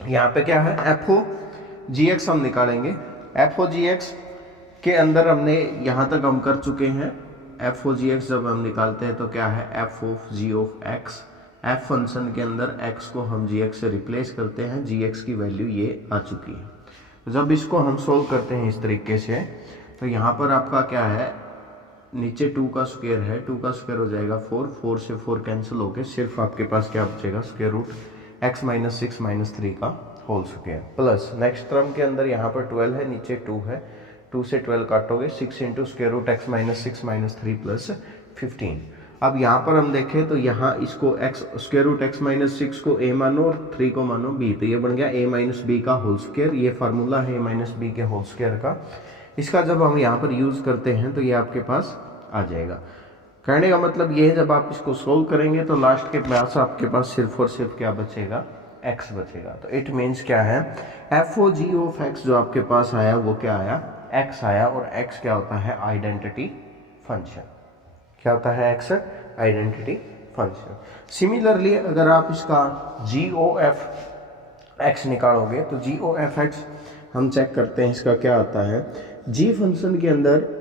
यहाँ पे क्या है, एफ ओ जी एक्स हम निकालेंगे। एफ ओ जी एक्स के अंदर हमने यहाँ तक हम कर चुके हैं। एफ ओ जी एक्स जब हम निकालते हैं तो क्या है, f of g of x. F function के अंदर एक्स को हम जी एक्स से रिप्लेस करते हैं, जी एक्स की वैल्यू ये आ चुकी है। जब इसको हम सोल्व करते हैं इस तरीके से, तो यहाँ पर आपका क्या है, नीचे 2 का स्क्वायर है, 2 का स्क्वायर हो जाएगा 4, 4 से 4 कैंसिल होके सिर्फ आपके पास क्या बचेगा, square root x minus 6 minus 3 का whole square plus next term के अंदर यहाँ पर 12 है, नीचे 2 है, 2 से 12 काटोगे 6 into square root x minus 6 minus 3 plus 15। अब यहाँ पर हम देखें तो यहाँ इसको x square root x minus 6 को ए मानो और 3 को मानो बी, तो ये बन गया ए माइनस बी का होल स्क्वायर। ये फार्मूला है ए माइनस बी के होल स्क्वायर का। इसका जब हम यहाँ पर यूज करते हैं तो ये आपके पास आ जाएगा। कहने का मतलब ये है, जब आप इसको सोल्व करेंगे तो लास्ट के पास आपके पास सिर्फ और सिर्फ क्या बचेगा, x बचेगा। तो इट मीन्स क्या है, f o g of x जो आपके पास आया वो क्या आया, x आया। और x क्या होता है, आइडेंटिटी फंक्शन। क्या होता है x, आइडेंटिटी फंक्शन। सिमिलरली अगर आप इसका जी ओ एफ एक्स निकालोगे तो जी ओ एफ एक्स हम चेक करते हैं इसका क्या आता है। जी फंक्शन के अंदर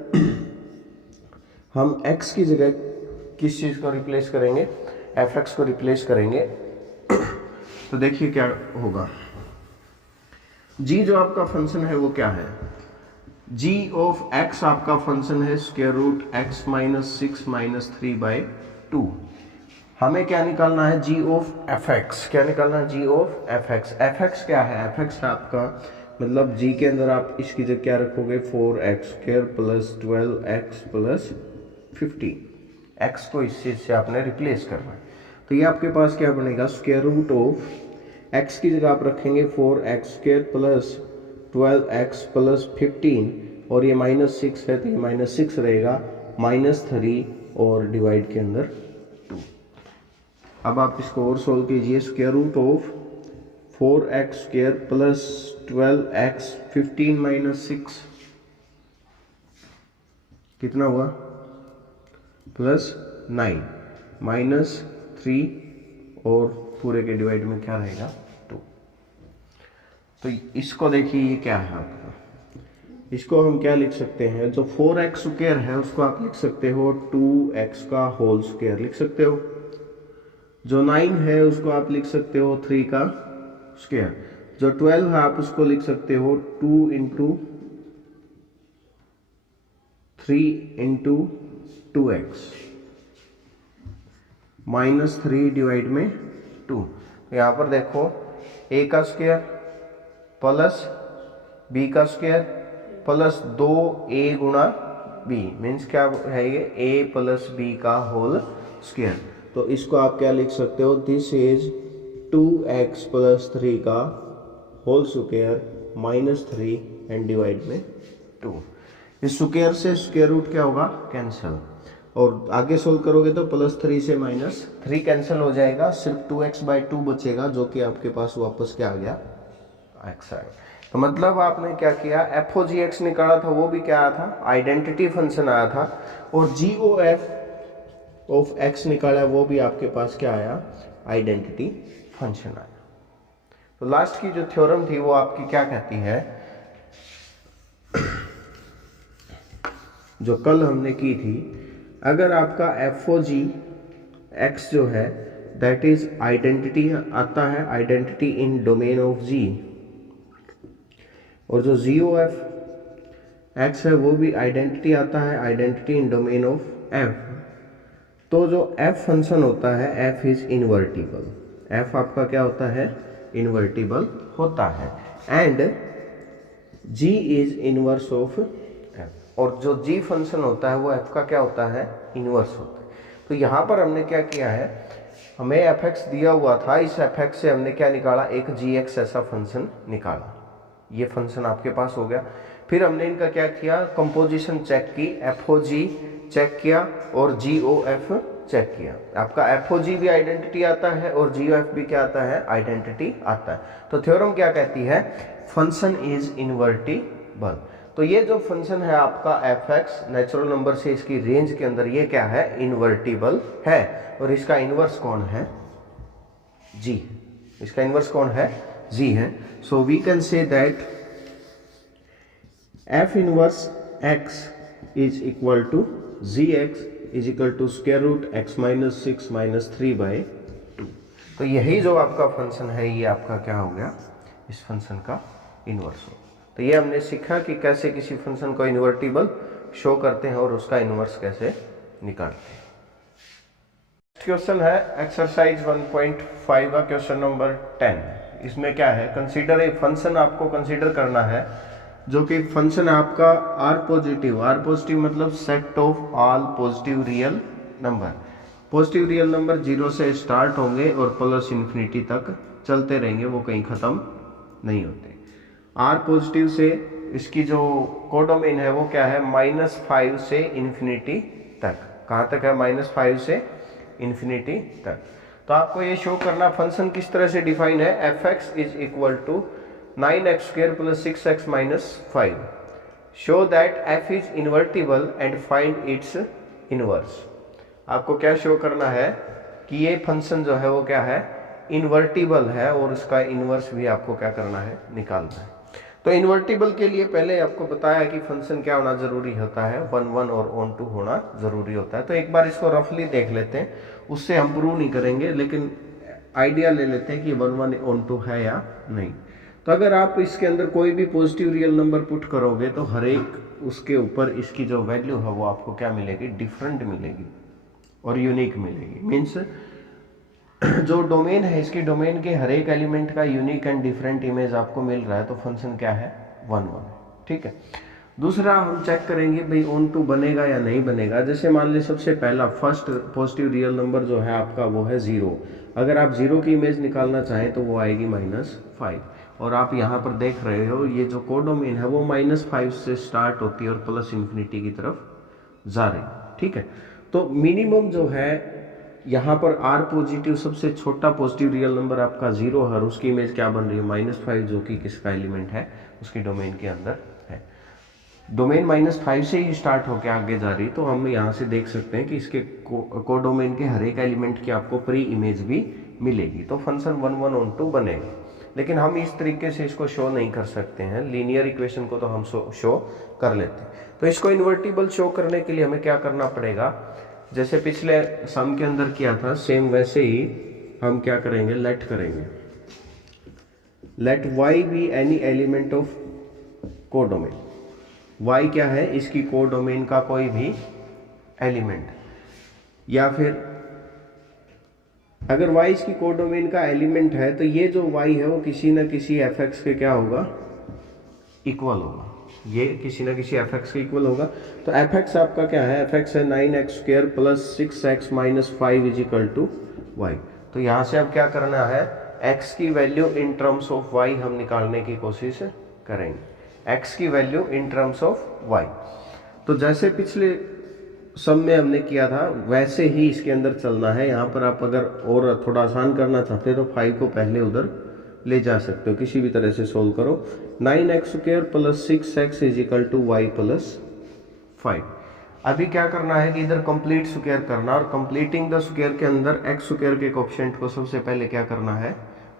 हम x की जगह किस चीज़ को रिप्लेस करेंगे, एफ एक्स को रिप्लेस करेंगे। तो देखिए क्या होगा, g जो आपका फंक्शन है वो क्या है, g ऑफ x आपका फंक्शन है square root x minus 6 minus 3/2। हमें क्या निकालना है, g ऑफ एफ एक्स। क्या निकालना है, g of F x. F x क्या है, एफ एक्स है आपका मतलब g के अंदर आप इसकी जगह क्या रखोगे, 4x² plus 12x plus 15। x को इस चीज से आपने रिप्लेस करना है, तो ये आपके पास क्या बनेगा, स्क्वायर रूट ऑफ x की जगह आप रखेंगे 4x² प्लस 12x प्लस 15 और ये माइनस 6 है तो ये माइनस 6 रहेगा, माइनस 3 और डिवाइड के अंदर 2। अब आप इसको और सोल्व कीजिए, square root of 4x² plus 12x 15 minus 6 कितना हुआ, प्लस 9 माइनस 3 और पूरे के डिवाइड में क्या रहेगा, 2। तो इसको देखिए ये क्या है आपका, इसको हम क्या लिख सकते हैं, जो 4x स्क्वायर है उसको आप लिख सकते हो 2x का होल स्क्वायर लिख सकते हो। जो 9 है उसको आप लिख सकते हो 3 का स्क्वायर। जो 12 है आप उसको लिख सकते हो 2 into 3 into 2x minus 3 divide में 2। यहाँ पर देखो a का स्क्वायर प्लस b का स्क्वायर प्लस 2a गुणा b मीन्स क्या है, ये a प्लस b का होल स्क्वायर। तो इसको आप क्या लिख सकते हो, दिस इज 2x प्लस 3 का whole square minus 3 and divide में 2। इस स्क्वायर से स्क्वायर रूट क्या होगा, कैंसिल, और आगे सोल्व करोगे तो प्लस 3 से माइनस 3 कैंसिल हो जाएगा, सिर्फ 2x/2 बचेगा जो कि आपके पास वापस क्या आ गया, x आ गया। तो मतलब आपने क्या किया, एफ ओ जी एक्स निकाला था वो भी क्या आया था, आइडेंटिटी फंक्शन आया था, और जी ओ एफ ऑफ एक्स निकाला वो भी आपके पास क्या आया, आइडेंटिटी फंक्शन आया। तो लास्ट की जो थ्योरम थी वो आपकी क्या कहती है, जो कल हमने की थी, अगर आपका एफ ओ जी एक्स जो है दैट इज आइडेंटिटी आता है, आइडेंटिटी इन डोमेन ऑफ जी, और जो जी ओ एफ एक्स है वो भी आइडेंटिटी आता है, identity in domain of F. तो जो एफ फंक्शन होता है एफ इज इनवर्टिबल, एफ आपका क्या होता है, इनवर्टिबल होता है, and g is inverse of f, और जो जी फंक्शन होता है वो एफ का क्या होता है, इनवर्स होता है। तो यहाँ पर हमने क्या किया है, हमें एफ एक्स दिया हुआ था, इस एफ एक्स से हमने क्या निकाला, एक जी एक्स ऐसा फंक्शन निकाला, ये फंक्शन आपके पास हो गया। फिर हमने इनका क्या किया, कंपोजिशन चेक की, एफ ओ जी चेक किया और जी ओ एफ चेक किया। आपका एफ ओ जी भी आइडेंटिटी आता है और जी ओ एफ भी क्या आता है, आइडेंटिटी आता है। तो थ्योरम क्या कहती है, फंक्शन इज इनवर्टिबल। तो ये जो फंक्शन है आपका एफ एक्स नेचुरल नंबर से इसकी रेंज के अंदर ये क्या है, इनवर्टिबल है, और इसका इनवर्स कौन है, जी, इसका इनवर्स कौन है, जी है। So we can say that f inverse x is equal to g x is equal to square root x minus 6 minus 3/2। तो यही जो आपका फंक्शन है ये आपका क्या हो गया, इस फंक्शन का इन्वर्स हो। तो ये हमने सीखा कि कैसे किसी फंक्शन को इन्वर्टिबल शो करते हैं और उसका इन्वर्स कैसे निकालते हैं। क्वेश्चन है एक्सरसाइज 1.5 का क्वेश्चन नंबर 10। इसमें क्या है, कंसीडर ए फंक्शन आपको कंसीडर करना है जो कि फंक्शन आपका आर पॉजिटिव मतलब set of all positive real number. Positive real number 0 से स्टार्ट होंगे और प्लस इन्फिनिटी तक चलते रहेंगे, वो कहीं ख़त्म नहीं होते। आर पॉजिटिव से इसकी जो कोडोमेन है वो क्या है, -5 से इन्फिनिटी तक। कहाँ तक है, -5 से इन्फिनिटी तक। तो आपको ये शो करना फंक्शन किस तरह से डिफाइन है, f x is equal to 9x² + 6x - 5। Show that f is invertible and find its inverse. आपको क्या शो करना है कि ये फंक्शन जो है वो क्या है, इन्वर्टिबल है और उसका इनवर्स भी आपको क्या करना है, निकालना है। तो इन्वर्टिबल के लिए पहले आपको बताया कि फंक्शन क्या होना जरूरी होता है, 1 1 और ऑन टू होना जरूरी होता है। तो एक बार इसको रफली देख लेते हैं, उससे हम प्रूव नहीं करेंगे लेकिन आइडिया ले लेते हैं कि 1 1 ऑन टू है या नहीं। तो अगर आप इसके अंदर कोई भी पॉजिटिव रियल नंबर पुट करोगे तो हर एक उसके ऊपर इसकी जो वैल्यू है वो आपको क्या मिलेगी, डिफरेंट मिलेगी और यूनिक मिलेगी। मीन्स जो डोमेन है, इसकी डोमेन के हर एक एलिमेंट का यूनिक एंड डिफरेंट इमेज आपको मिल रहा है, तो फंक्शन क्या है, 1 1। ठीक है। दूसरा हम चेक करेंगे भाई ऑन टू बनेगा या नहीं बनेगा। जैसे मान लीजिए सबसे पहला फर्स्ट पॉजिटिव रियल नंबर जो है आपका वो है 0। अगर आप 0 की इमेज निकालना चाहें तो वो आएगी -5। और आप यहाँ पर देख रहे हो ये जो कोडोमेन है वो -5 से स्टार्ट होती है और प्लस इन्फिनिटी की तरफ जा रही है। ठीक है। तो मिनिमम जो है यहाँ पर आर पॉजिटिव सबसे छोटा पॉजिटिव रियल नंबर आपका 0 है और उसकी इमेज क्या बन रही है, -5, जो कि किसका एलिमेंट है, उसकी डोमेन के अंदर है। डोमेन -5 से ही स्टार्ट होकर आगे जा रही, तो हम यहाँ से देख सकते हैं कि इसके कोडोमेन के हर एक एलिमेंट की आपको प्री इमेज भी मिलेगी। तो फंक्शन 1 1 ऑन टू बनेगा। लेकिन हम इस तरीके से इसको शो नहीं कर सकते हैं, लीनियर इक्वेशन को तो हम शो कर लेते हैं। तो इसको इन्वर्टिबल शो करने के लिए हमें क्या करना पड़ेगा, जैसे पिछले सम के अंदर किया था सेम वैसे ही हम क्या करेंगे, लेट करेंगे, let y be any element of codomain. y क्या है, इसकी कोडोमेन का कोई भी एलिमेंट, या फिर अगर y इसकी कोडोमेन का एलिमेंट है तो ये जो y है वो किसी न किसी fx के क्या होगा, इक्वल होगा। ये किसी ना किसी fx के इक्वल होगा। तो fx आपका क्या है, fx है 9x² + 6x - 5 = y। तो यहाँ से अब क्या करना है, x की value in terms of y हम निकालने की कोशिश करेंगे, x की value in terms of y। तो जैसे पिछले सम में हमने किया था वैसे ही इसके अंदर चलना है। यहाँ पर आप अगर और थोड़ा आसान करना चाहते हो तो 5 को पहले उधर ले जा सकते हो, किसी भी तरह से सोल्व करो। 9x² + 6x = y + 5। अभी क्या करना है कि इधर कंप्लीट स्क्वायर करना, और कंप्लीटिंग द स्क्वायर के अंदर x² के कोएफिशिएंट को सबसे पहले क्या करना है,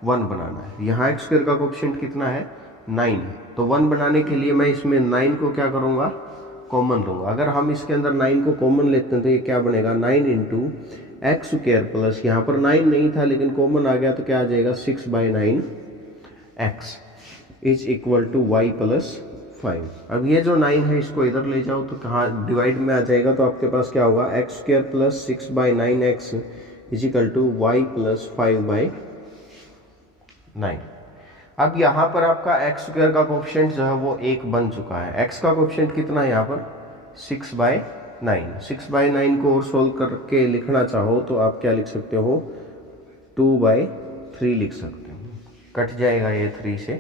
1 बनाना है। यहाँ x² का कोएफिशिएंट कितना है, 9 है। तो 1 बनाने के लिए मैं इसमें 9 को क्या करूँगा, कॉमन लूँगा। अगर हम इसके अंदर 9 को कॉमन लेते हैं तो ये क्या बनेगा, 9 × x² प्लस, यहाँ पर 9 नहीं था लेकिन कॉमन आ गया तो क्या आ जाएगा, 6/9x = y + 5। अब ये जो 9 है इसको इधर ले जाओ तो कहाँ डिवाइड में आ जाएगा, तो आपके पास क्या होगा, x² + 6/9x = y + 5/9। अब यहाँ पर आपका x² का कोएफिशिएंट जो है वो 1 बन चुका है। x का कोएफिशिएंट कितना है यहाँ पर, 6/9। 6/9 को और सोल्व करके लिखना चाहो तो आप क्या लिख सकते हो, 2/3 लिख सकते हो, कट जाएगा ये 3 से।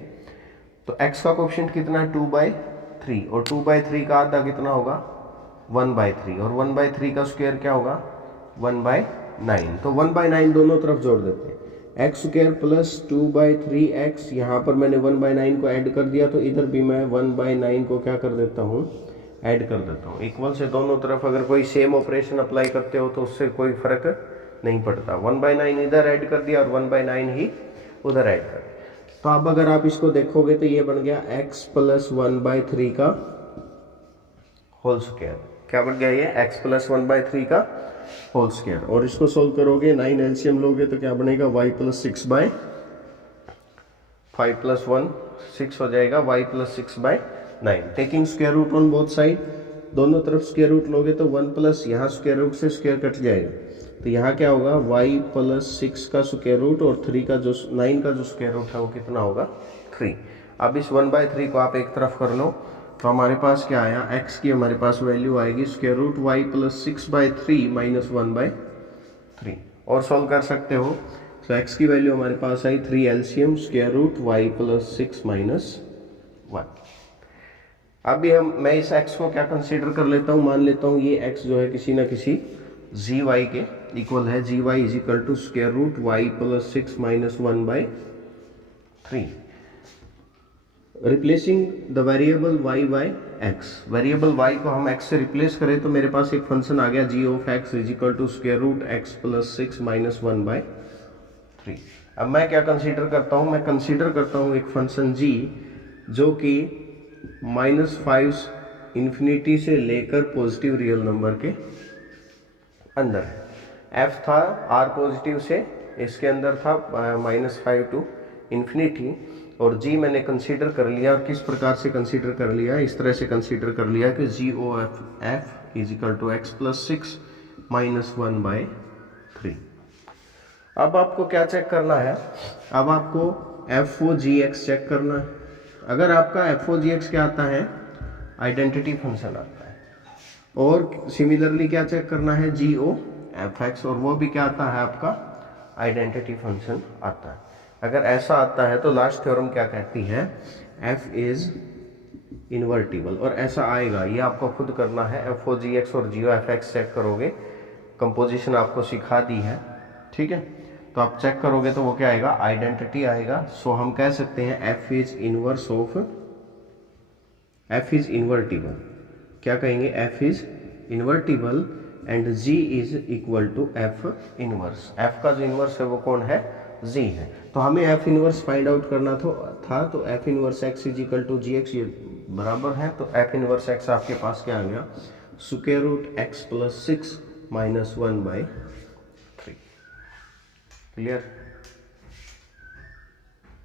तो x का कोएफिशिएंट कितना है, 2/3, और 2/3 का आधा कितना होगा, 1/3, और 1/3 का स्क्वायर क्या होगा, 1/9। तो 1/9 दोनों तरफ जोड़ देते हैं, x² + 2/3x, यहाँ पर मैंने 1/9 को ऐड कर दिया तो इधर भी मैं 1/9 को क्या कर देता हूँ, ऐड कर देता हूँ। इक्वल से दोनों तरफ अगर कोई सेम ऑपरेशन अप्लाई करते हो तो उससे कोई फर्क नहीं पड़ता। 1/9 इधर ऐड कर दिया और 1/9 ही उधर ऐड कर दिया। तो अब अगर आप इसको देखोगे तो ये बन गया x प्लस 1/3 का होल स्क्वायर। क्या बन गया ये? x प्लस 1/3 का होल स्क्वायर। और इसको सोल्व करोगे 9 एलसीएम लोगे तो क्या बनेगा? y प्लस 6/5 प्लस 1 6 हो जाएगा, y plus 6/9। Taking square root on both side, दोनों तरफ स्क्वायर रूट लोगे तो 1 प्लस यहाँ स्क्वायर रूट से स्क्वायर कट जाएगा, तो यहाँ क्या होगा? y प्लस 6 का स्क्वायर रूट और 3 का जो 9 का जो स्क्वायर रूट है वो कितना होगा? 3। अब इस 1/3 को आप एक तरफ कर लो तो हमारे पास क्या आया? x की हमारे पास वैल्यू आएगी square root y plus 6/3 minus 1/3। और सॉल्व कर सकते हो तो x की वैल्यू हमारे पास आई 3 LCM square root y plus 6 minus 1। अभी मैं इस x को क्या कंसीडर कर लेता हूँ? मान लेता हूँ ये x जो है किसी ना किसी gy के इक्वल है। gy is equal to square root y plus 6 minus 1/3। Replacing the variable y by x। Variable y को हम x से रिप्लेस करें तो मेरे पास एक फंक्शन आ गया g of x is equal to square root x plus 6 minus 1/3। अब मैं क्या कंसीडर करता हूँ? मैं कंसीडर करता हूँ एक फंक्शन g जो कि -5 इन्फिनिटी से लेकर पॉजिटिव रियल नंबर के अंदर है। f था r पॉजिटिव से, इसके अंदर था -5 टू इन्फिनिटी, और g मैंने कंसीडर कर लिया। और किस प्रकार से कंसीडर कर लिया? इस तरह से कंसीडर कर लिया कि g of f is equal to x plus 6 minus 1/3। अब आपको क्या चेक करना है? अब आपको f o g x check करना है। अगर आपका एफ ओ जी एक्स क्या आता है? आइडेंटिटी फंक्शन आता है। और सिमिलरली क्या चेक करना है? जी ओ एफ एक्स, और वो भी क्या आता है आपका? आइडेंटिटी फंक्शन आता है। अगर ऐसा आता है तो लास्ट थ्योरम क्या कहती है? F is invertible. और ऐसा आएगा, ये आपको खुद करना है। एफ ओ जी एक्स और जी ओ एफ एक्स चेक करोगे, कंपोजिशन आपको सिखा दी है, ठीक है? तो आप चेक करोगे तो वो क्या आएगा? आइडेंटिटी आएगा। सो हम कह सकते हैं f is inverse of, f is invertible. क्या कहेंगे? F is invertible and g is equal to f inverse. एफ का जो इनवर्स है वो कौन है? जी है। तो हमें एफ इनवर्स फाइंड आउट करना था, तो f inverse x is equal to g x, ये बराबर है। तो एफ इनवर्स एक्स आपके पास क्या आ गया? Square root x plus 6 minus 1/3। Clear?